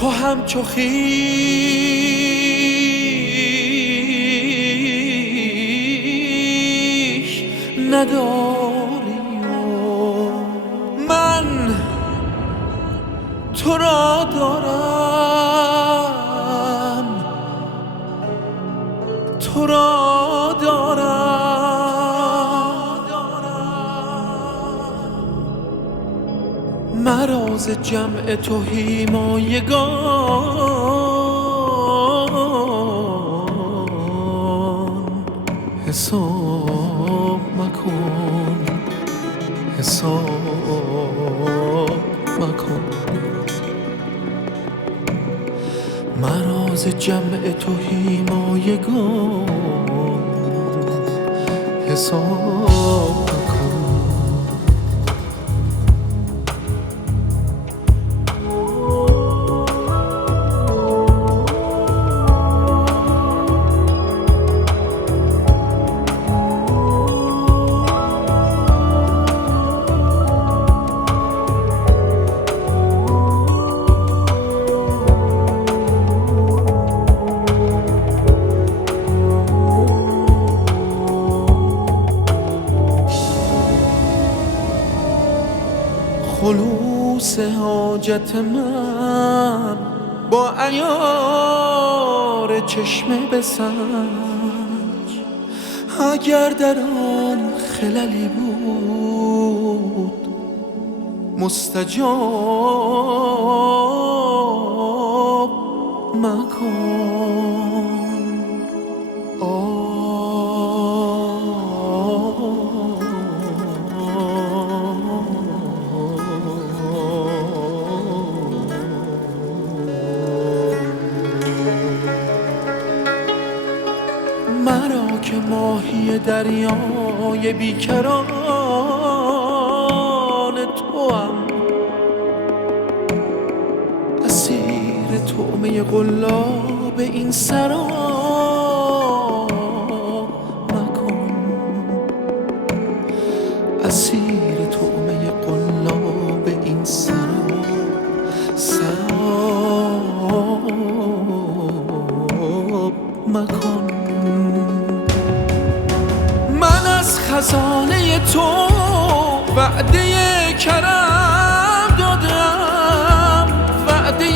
تو همچو خویش نداری و من تو را دارم، تو را دارم. مرا ز جمع تو هیمایگان حساب مکن، حساب مکن. مرا ز جمع تو هیمایگان حساب مکن. خلوص حاجت من با عیار چشمه بسنج، اگر در آن خللی بود مستجاب مکن. مرا که ماهی دریای بیکران توام، اسیر طعمه قلاب این سرا مکن، اسیر طعمه قلاب این سرا مکن. من از خزانه تو وعده کرم دادم، وعده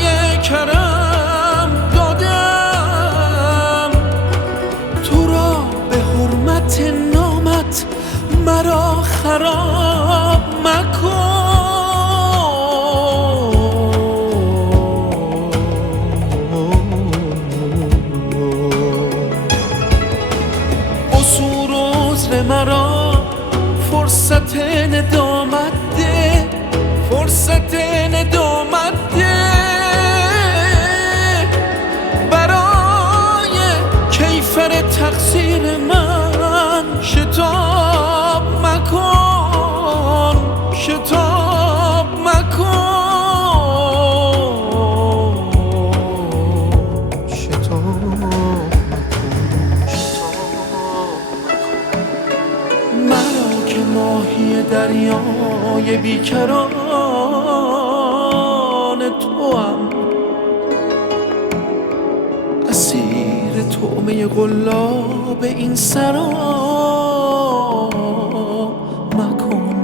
کرم دادم. تو را به حرمت نامت مرا خراب مکن. قصور و عذر مرا فرصت ندامت ده، فرصت ندامت ده. برای کیفر تقصیر من شتاب مکن، شتاب مکن، شتاب مکن. مرا که ماهی دریای بیکران توام، اسیر طعمه قلاب این سرا مکن،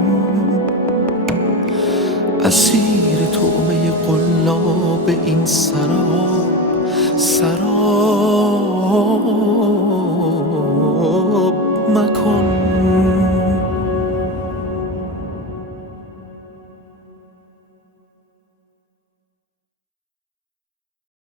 اسیر طعمه قلاب این سرا